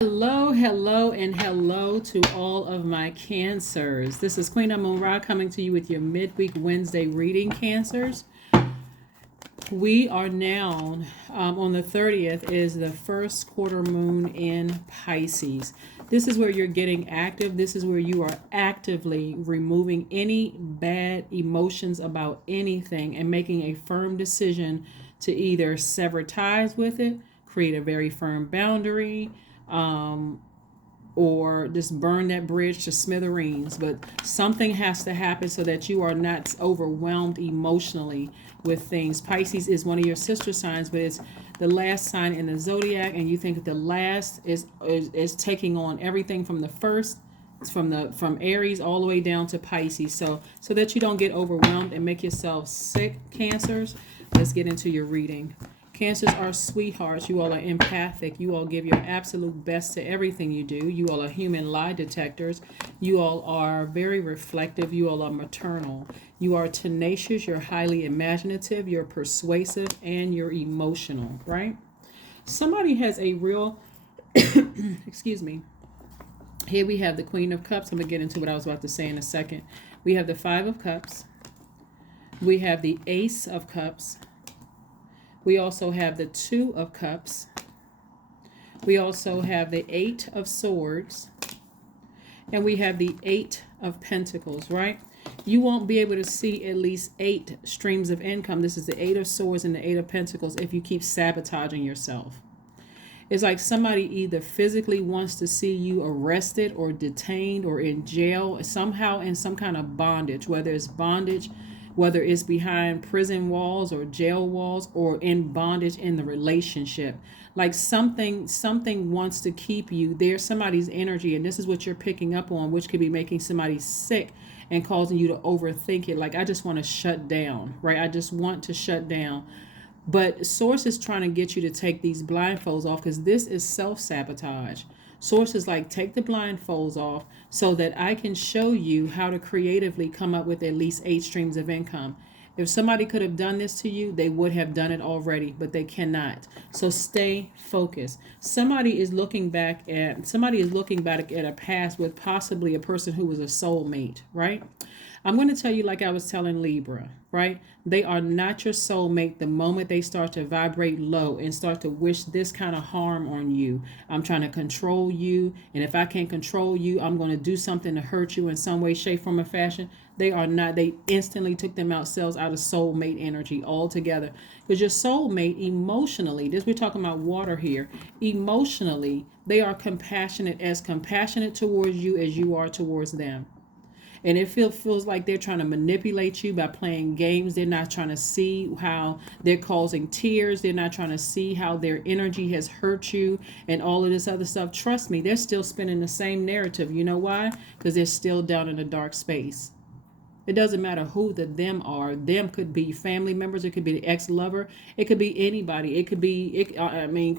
Hello, hello, and hello to all of my Cancers. This is Queen Amun-Ra coming to you with your midweek Wednesday reading, Cancers. We are now on the 30th is the first quarter moon in Pisces. This is where you're getting active. This is where you are actively removing any bad emotions about anything and making a firm decision to either sever ties with it, create a very firm boundary, or just burn that bridge to smithereens. But something has to happen so that you are not overwhelmed emotionally with things. Pisces is one of your sister signs, but it's the last sign in the zodiac, and you think that the last is taking on everything from the first. It's from Aries all the way down to Pisces. So that you don't get overwhelmed and make yourself sick, Cancers. Let's get into your reading. Cancers are sweethearts. You all are empathic. You all give your absolute best to everything you do. You all are human lie detectors. You all are very reflective. You all are maternal. You are tenacious. You're highly imaginative. You're persuasive. And you're emotional, right? Somebody has a real, excuse me. Here we have the Queen of Cups. I'm going to get into what I was about to say in a second. We have the Five of Cups. We have the Ace of Cups. We also have the Two of Cups. We also have the Eight of Swords. And we have the Eight of Pentacles, right? You won't be able to see at least 8 streams of income. This is the Eight of Swords and the Eight of Pentacles if you keep sabotaging yourself. It's like somebody either physically wants to see you arrested or detained or in jail, somehow in some kind of bondage, whether it's behind prison walls or jail walls or in bondage in the relationship. Like something wants to keep you. There's somebody's energy, and this is what you're picking up on, which could be making somebody sick and causing you to overthink it. Like, I just want to shut down, right? I just want to shut down. But Source is trying to get you to take these blindfolds off, because this is self-sabotage. Source is like, take the blindfolds off so that I can show you how to creatively come up with at least 8 streams of income. If somebody could have done this to you, they would have done it already, but they cannot. So stay focused. Somebody is looking back at a past with possibly a person who was a soulmate, right? I'm going to tell you, like I was telling Libra, right? They are not your soulmate the moment they start to vibrate low and start to wish this kind of harm on you. I'm trying to control you, and if I can't control you, I'm going to do something to hurt you in some way, shape, form, or fashion. They are not. They instantly took themselves out of soulmate energy altogether. Because your soulmate emotionally, we're talking about water here, emotionally, they are as compassionate towards you as you are towards them. And it feels like they're trying to manipulate you by playing games. They're not trying to see how they're causing tears. They're not trying to see how their energy has hurt you and all of this other stuff. Trust me, they're still spinning the same narrative. You know why? Because they're still down in a dark space. It doesn't matter who the them are. Them could be family members. It could be the ex-lover. It could be anybody. It could be,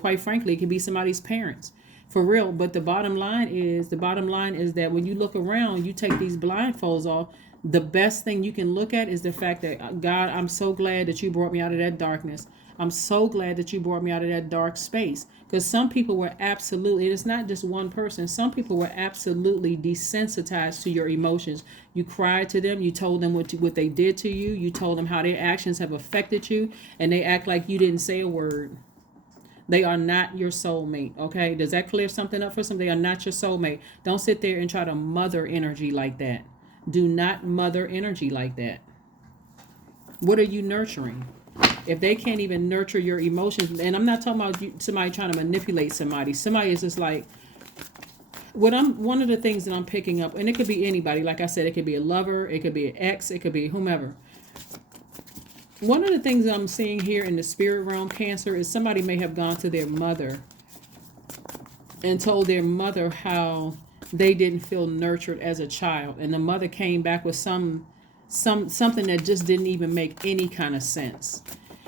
quite frankly, it could be somebody's parents. For real. But the bottom line is that when you look around, you take these blindfolds off. The best thing you can look at is the fact that, God, I'm so glad that you brought me out of that darkness. I'm so glad that you brought me out of that dark space. Because some people were absolutely, it's not just one person, some people were absolutely desensitized to your emotions. You cried to them, you told them what they did to you, you told them how their actions have affected you, and they act like you didn't say a word. They are not your soulmate, okay? Does that clear something up for some? They are not your soulmate. Don't sit there and try to mother energy like that. Do not mother energy like that. What are you nurturing? If they can't even nurture your emotions, and I'm not talking about somebody trying to manipulate somebody. Somebody is just like, one of the things that I'm picking up, and it could be anybody. Like I said, it could be a lover, it could be an ex, it could be whomever. One of the things that I'm seeing here in the spirit realm, Cancer, is somebody may have gone to their mother and told their mother how they didn't feel nurtured as a child, and the mother came back with something that just didn't even make any kind of sense.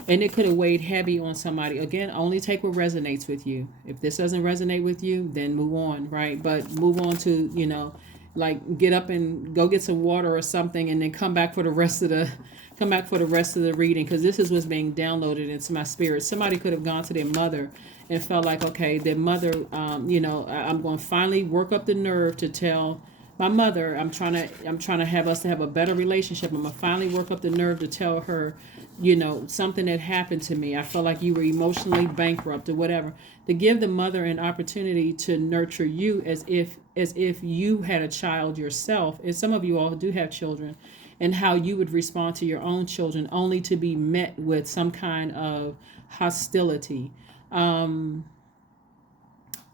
And it could have weighed heavy on somebody. Again, only take what resonates with you. If this doesn't resonate with you, then move on, right? But move on to, like, get up and go get some water or something, and then come back for the rest of Come back for the rest of the reading, because this is what's being downloaded into my spirit. Somebody could have gone to their mother and felt like, okay, their mother, I'm going to finally work up the nerve to tell my mother, I'm trying to have us to have a better relationship. I'm gonna finally work up the nerve to tell her, something that happened to me. I felt like you were emotionally bankrupt or whatever. To give the mother an opportunity to nurture you as if you had a child yourself, and some of you all do have children, and how you would respond to your own children, only to be met with some kind of hostility.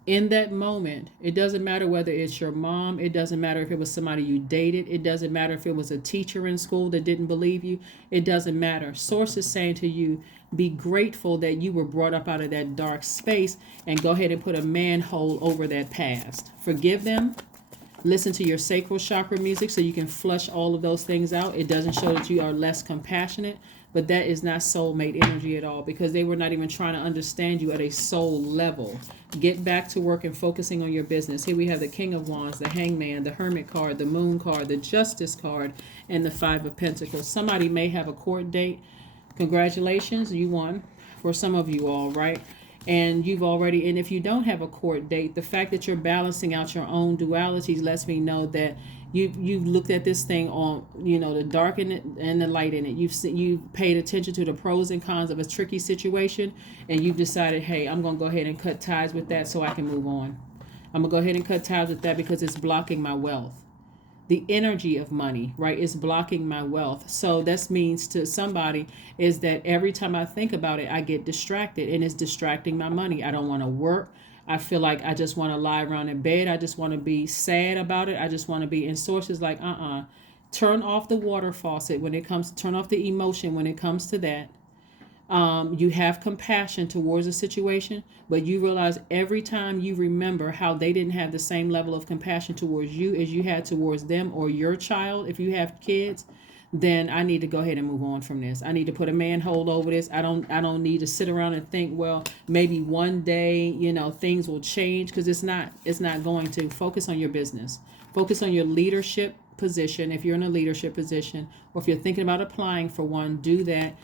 In that moment, it doesn't matter whether it's your mom, it doesn't matter if it was somebody you dated, it doesn't matter if it was a teacher in school that didn't believe you, it doesn't matter. Source is saying to you, be grateful that you were brought up out of that dark space, and go ahead and put a manhole over that past. Forgive them. Listen to your sacral chakra music so you can flush all of those things out. It doesn't show that you are less compassionate, but that is not soulmate energy at all, because they were not even trying to understand you at a soul level. Get back to work and focusing on your business. Here we have the King of Wands, the Hangman, the Hermit card, the Moon card, the Justice card, and the Five of Pentacles. Somebody may have a court date. Congratulations, you won. For some of you all, right? And if you don't have a court date, the fact that you're balancing out your own dualities lets me know that you've looked at this thing on, the dark in it and the light in it. You've paid attention to the pros and cons of a tricky situation, and you've decided, hey, I'm going to go ahead and cut ties with that so I can move on. I'm going to go ahead and cut ties with that because it's blocking my wealth. The energy of money, right, is blocking my wealth. So this means to somebody is that every time I think about it, I get distracted, and it's distracting my money. I don't want to work. I feel like I just want to lie around in bed. I just want to be sad about it. I just want to be in sources like, turn off the water faucet turn off the emotion when it comes to that. You have compassion towards a situation, but you realize every time you remember how they didn't have the same level of compassion towards you as you had towards them or your child, if you have kids, then I need to go ahead and move on from this. I need to put a manhole over this. I don't need to sit around and think, well, maybe one day, things will change, because it's not going to. Focus on your business. Focus on your leadership position. If you're in a leadership position, or if you're thinking about applying for one, do that.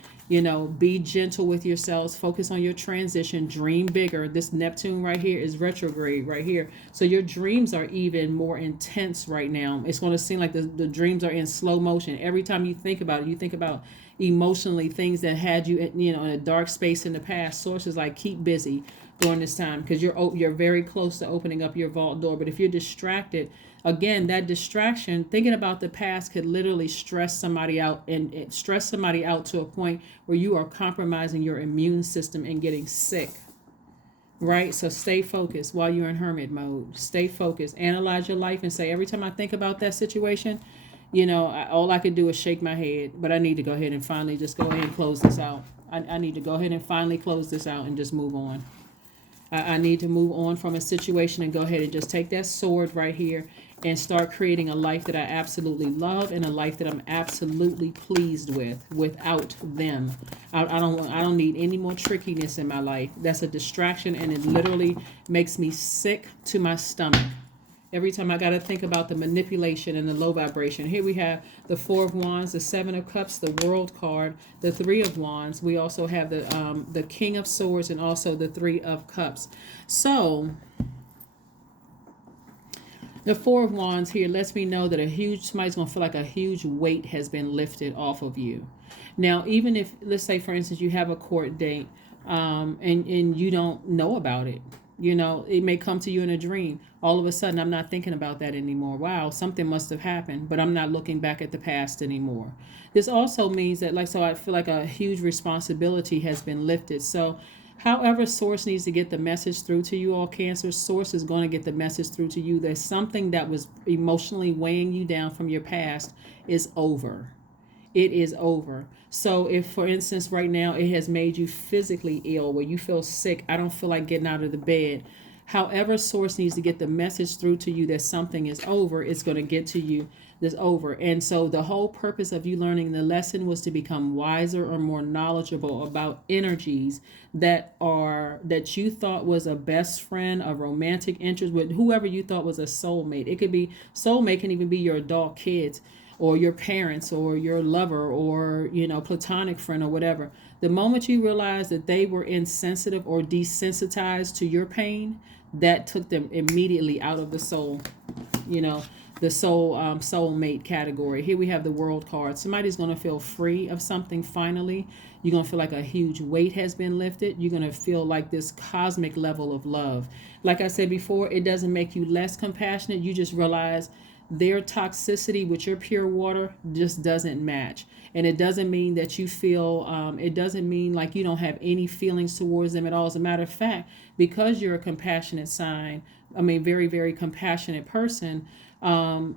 Be gentle with yourselves. Focus on your transition. Dream bigger. This Neptune right here is retrograde right here. So your dreams are even more intense right now. It's going to seem like the dreams are in slow motion. Every time you think about it, you think about emotionally things that had you, in a dark space in the past. Sources like keep busy during this time, because you're very close to opening up your vault door. But if you're distracted, again, that distraction, thinking about the past, could literally stress somebody out to a point where you are compromising your immune system and getting sick. Right? So stay focused while you're in hermit mode. Stay focused. Analyze your life and say, every time I think about that situation, all I could do is shake my head. But I need to go ahead and finally just go ahead and close this out. I need to go ahead and finally close this out and just move on. I need to move on from a situation and go ahead and just take that sword right here and start creating a life that I absolutely love, and a life that I'm absolutely pleased with without them. I don't need any more trickiness in my life. That's a distraction, and it literally makes me sick to my stomach. Every time I got to think about the manipulation and the low vibration. Here we have the Four of Wands, the Seven of Cups, the World card, the Three of Wands. We also have the King of Swords, and also the Three of Cups. So the Four of Wands here lets me know that somebody's going to feel like a huge weight has been lifted off of you. Now, even if, let's say, for instance, you have a court date and you don't know about it. It may come to you in a dream. All of a sudden, I'm not thinking about that anymore. Wow, something must have happened, but I'm not looking back at the past anymore. This also means that, so I feel like a huge responsibility has been lifted. So however Source needs to get the message through to you all, Cancer, Source is going to get the message through to you that something that was emotionally weighing you down from your past is over. It is over. So if, for instance, right now it has made you physically ill, where you feel sick, I don't feel like getting out of the bed. However Source needs to get the message through to you that something is over, it's going to get to you that's over. And so the whole purpose of you learning the lesson was to become wiser or more knowledgeable about energies that you thought was a best friend, a romantic interest with whoever you thought was a soulmate. It could be soulmate, can even be your adult kids. or your parents or your lover or, platonic friend or whatever. The moment you realize that they were insensitive or desensitized to your pain, that took them immediately out of the soul, you know, the soulmate category. Here we have the world card. Somebody's going to feel free of something finally. You're going to feel like a huge weight has been lifted. You're going to feel like this cosmic level of love. Like I said before, it doesn't make you less compassionate. You just realize their toxicity with your pure water just doesn't match. And it doesn't mean that you feel, it doesn't mean like you don't have any feelings towards them at all. As a matter of fact, because you're a compassionate sign, very, very compassionate person,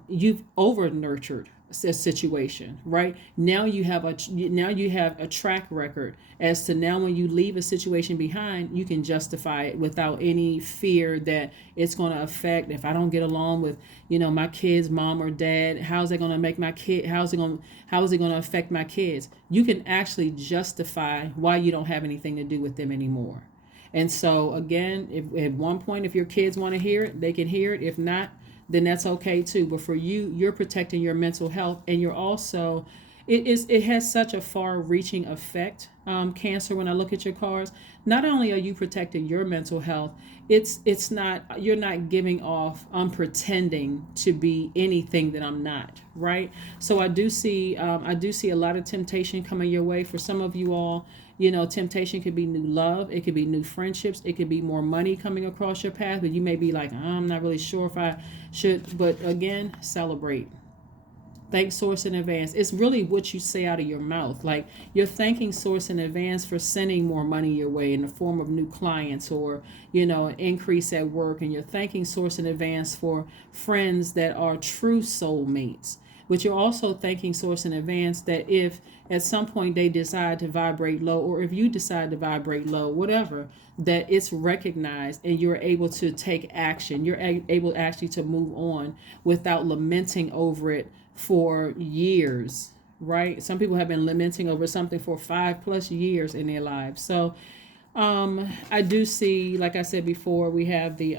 you've over nurtured a situation, right? Now you have a track record as to now when you leave a situation behind, you can justify it without any fear that it's going to affect. If I don't get along with, my kid's mom or dad, how's it going to make my kid? How is it going to affect my kids? You can actually justify why you don't have anything to do with them anymore. And so again, if at one point, if your kids want to hear it, they can hear it. If not, then that's okay too. But for you, you're protecting your mental health, and you're also, it has such a far-reaching effect, Cancer. When I look at your cards, not only are you protecting your mental health, it's not, you're not giving off, I'm pretending to be anything that I'm not, right? So I do see a lot of temptation coming your way for some of you all. Temptation could be new love. It could be new friendships. It could be more money coming across your path. But you may be like, I'm not really sure if I should. But again, celebrate. Thank Source in advance. It's really what you say out of your mouth. Like you're thanking Source in advance for sending more money your way in the form of new clients or, an increase at work. And you're thanking Source in advance for friends that are true soulmates. But you're also thanking Source in advance that if at some point they decide to vibrate low, or if you decide to vibrate low, whatever, that it's recognized and you're able to take action. You're able actually to move on without lamenting over it for years, right? Some people have been lamenting over something for 5+ years in their lives. So I do see, like I said before, we have the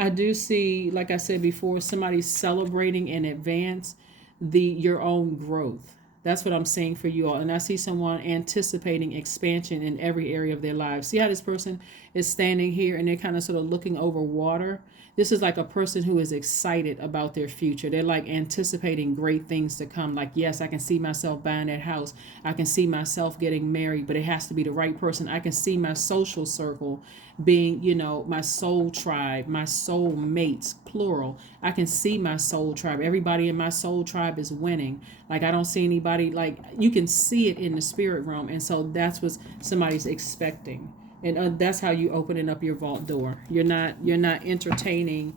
I do see, like I said before, somebody celebrating in advance your own growth. That's what I'm saying for you all. And I see someone anticipating expansion in every area of their lives. See how this person is standing here and they're kind of sort of looking over water? This is like a person who is excited about their future. They're like anticipating great things to come. Like, yes, I can see myself buying that house. I can see myself getting married, but it has to be the right person. I can see my social circle being, my soul tribe, my soul mates, plural. I can see my soul tribe. Everybody in my soul tribe is winning. Like, I don't see anybody, like, you can see it in the spirit realm. And so that's what somebody's expecting. And that's how you opening up your vault door. You're not entertaining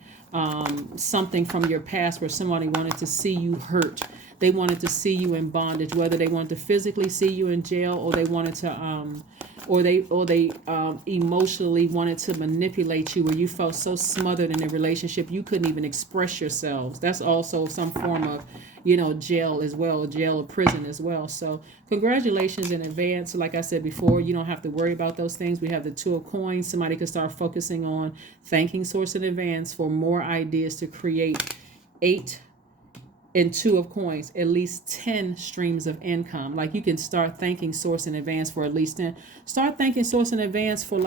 something from your past where somebody wanted to see you hurt. They wanted to see you in bondage, whether they wanted to physically see you in jail, or they wanted to or they emotionally wanted to manipulate you, where you felt so smothered in the relationship you couldn't even express yourselves. That's also some form of jail as well, jail or prison as well. So congratulations in advance. Like I said before, you don't have to worry about those things. We have the Two of Coins. Somebody could start focusing on thanking Source in advance for more ideas to create 8 and 2 of Coins, at least 10 streams of income. Like you can start thanking Source in advance for at least 10. Start thanking Source in advance for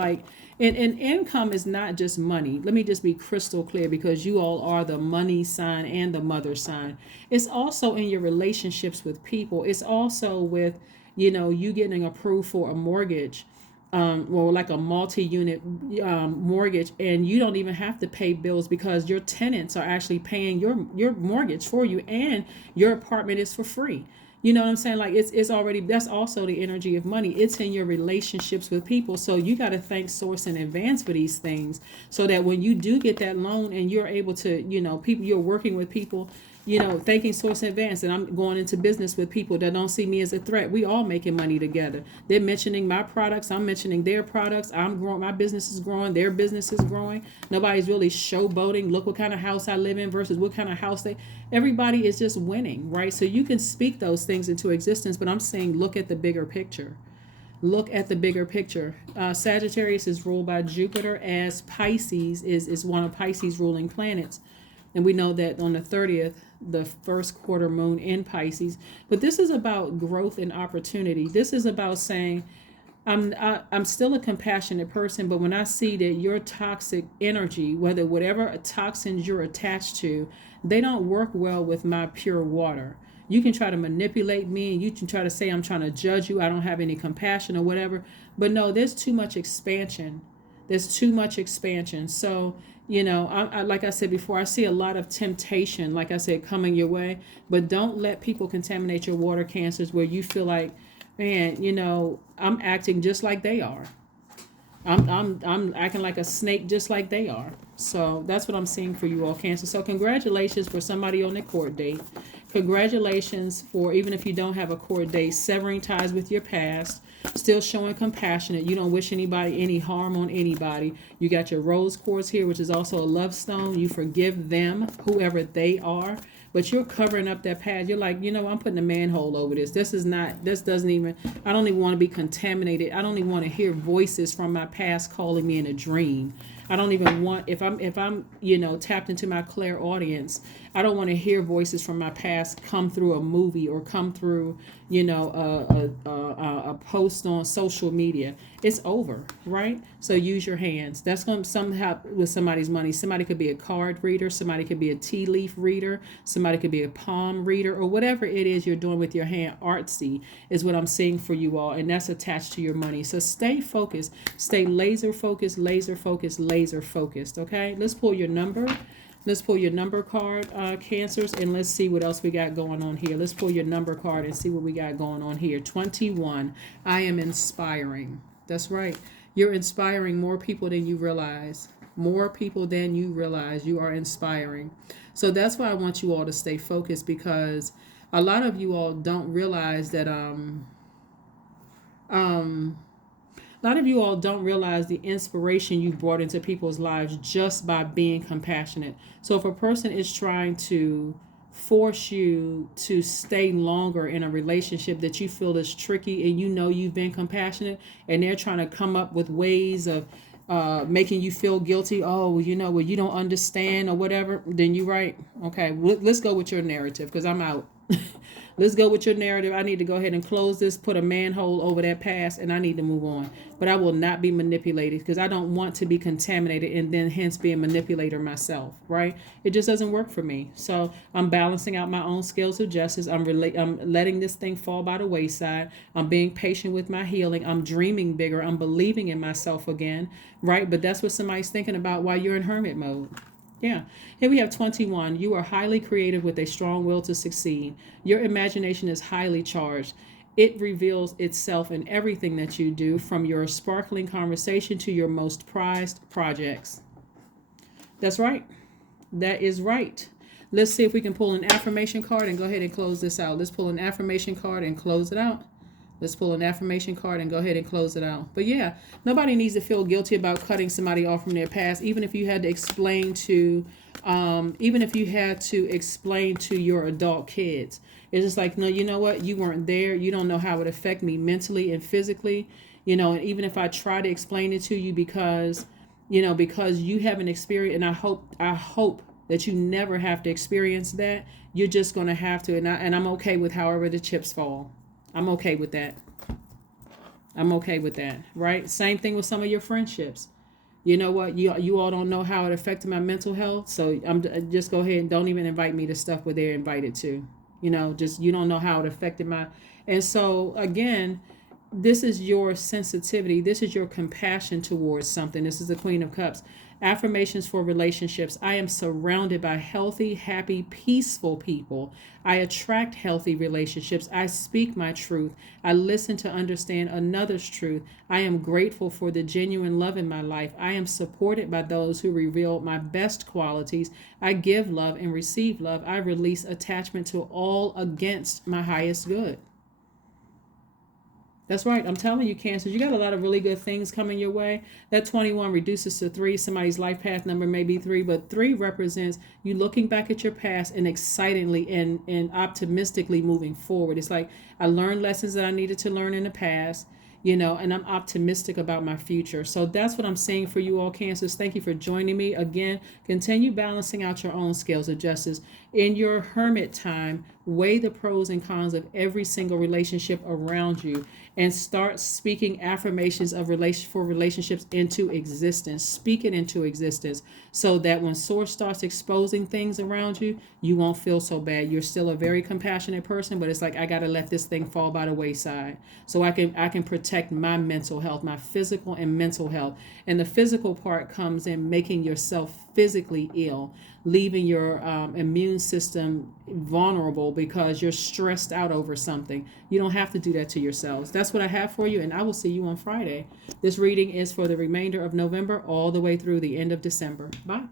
and income is not just money. Let me just be crystal clear, because you all are the money sign and the mother sign. It's also in your relationships with people. It's also with, you getting approved for a mortgage, or like a multi-unit mortgage, and you don't even have to pay bills because your tenants are actually paying your mortgage for you, and your apartment is for free. You know what I'm saying? Like it's already, that's also the energy of money. It's in your relationships with people. So you got to thank Source in advance for these things, so that when you do get that loan and you're able to, people, you're working with people, thanking Source in advance. And I'm going into business with people that don't see me as a threat. We all making money together. They're mentioning my products. I'm mentioning their products. I'm growing. My business is growing. Their business is growing. Nobody's really showboating. Look what kind of house I live in versus what kind of house everybody is just winning, right? So you can speak those things into existence, but I'm saying look at the bigger picture. Look at the bigger picture. Sagittarius is ruled by Jupiter, as Pisces is one of Pisces' ruling planets. And we know that on the 30th, the first quarter moon in Pisces. But this is about growth and opportunity. This is about saying, I'm still a compassionate person, but when I see that your toxic energy, whatever toxins you're attached to, they don't work well with my pure water. You can try to manipulate me, and you can try to say I'm trying to judge you, I don't have any compassion or whatever. But no, there's too much expansion. There's too much expansion. So, I like I said before, I see a lot of temptation, like I said, coming your way. But don't let people contaminate your water, Cancers, where you feel like, man, I'm acting just like they are. I'm acting like a snake just like they are. So that's what I'm seeing for you all, Cancer. So congratulations for somebody on their court date. Congratulations for, even if you don't have a court date, severing ties with your past, still showing compassionate. You don't wish anybody any harm on anybody. You got your rose quartz here, which is also a love stone. You forgive them, whoever they are. But you're covering up that past. You're like, I'm putting a manhole over this. This doesn't even, I don't even want to be contaminated. I don't even want to hear voices from my past calling me in a dream. I don't even want, if I'm tapped into my clairaudience, I don't want to hear voices from my past come through a movie or come through, a post on social media. It's over, right? So use your hands. That's going to somehow with somebody's money. Somebody could be a card reader. Somebody could be a tea leaf reader. Somebody could be a palm reader, or whatever it is you're doing with your hand. Artsy is what I'm seeing for you all, and that's attached to your money. So stay focused. Stay laser focused, laser focused, laser focused. Okay, let's pull your number. Let's pull your number card, Cancers, and let's see what else we got going on here. Let's pull your number card and see what we got going on here. 21. I am inspiring. That's right. You're inspiring more people than you realize. More people than you realize. You are inspiring. So that's why I want you all to stay focused, because a lot of you all don't realize that a lot of you all don't realize the inspiration you brought into people's lives just by being compassionate. So if a person is trying to force you to stay longer in a relationship that you feel is tricky, and you've been compassionate, and they're trying to come up with ways of making you feel guilty, you don't understand or whatever, then you're right. Okay, let's go with your narrative, because I'm out. Let's go with your narrative. I need to go ahead and close this, put a manhole over that past, and I need to move on. But I will not be manipulated, because I don't want to be contaminated and then hence be a manipulator myself, right? It just doesn't work for me. So I'm balancing out my own scales of justice. I'm letting this thing fall by the wayside. I'm being patient with my healing. I'm dreaming bigger. I'm believing in myself again, right? But that's what somebody's thinking about while you're in hermit mode. Yeah. Here we have 21. You are highly creative with a strong will to succeed. Your imagination is highly charged. It reveals itself in everything that you do, from your sparkling conversation to your most prized projects. That's right. That is right. Let's see if we can pull an affirmation card and go ahead and close this out. Let's pull an affirmation card and close it out. Let's pull an affirmation card and go ahead and close it out. But yeah, nobody needs to feel guilty about cutting somebody off from their past, even if you had to explain to your adult kids. It's just like, no, you know what? You weren't there. You don't know how it affected me mentally and physically. And even if I try to explain it to you, because you haven't experienced, and I hope that you never have to experience that. You're just going to have to, and I'm okay with however the chips fall. I'm okay with that. I'm okay with that, right? Same thing with some of your friendships. You know what? You all don't know how it affected my mental health, so just go ahead and don't even invite me to stuff where they're invited to. You don't know how it affected my. And so again, this is your sensitivity. This is your compassion towards something. This is the Queen of Cups. Affirmations for relationships. I am surrounded by healthy, happy, peaceful people. I attract healthy relationships. I speak my truth. I listen to understand another's truth. I am grateful for the genuine love in my life. I am supported by those who reveal my best qualities. I give love and receive love. I release attachment to all against my highest good. That's right. I'm telling you, Cancer, you got a lot of really good things coming your way. That 21 reduces to 3. Somebody's life path number may be 3, but 3 represents you looking back at your past and excitedly and optimistically moving forward. It's like, I learned lessons that I needed to learn in the past. and I'm optimistic about my future. So that's what I'm saying for you all, Cancers. Thank you for joining me. Again, continue balancing out your own scales of justice. In your hermit time, weigh the pros and cons of every single relationship around you and start speaking affirmations of relationships into existence. Speak it into existence so that when source starts exposing things around you, you won't feel so bad. You're still a very compassionate person, but it's like, I got to let this thing fall by the wayside so I can protect my mental health, my physical and mental health. And the physical part comes in making yourself physically ill, leaving your immune system vulnerable because you're stressed out over something. You don't have to do that to yourselves. That's what I have for you, and I will see you on Friday. This reading is for the remainder of November all the way through the end of December. Bye.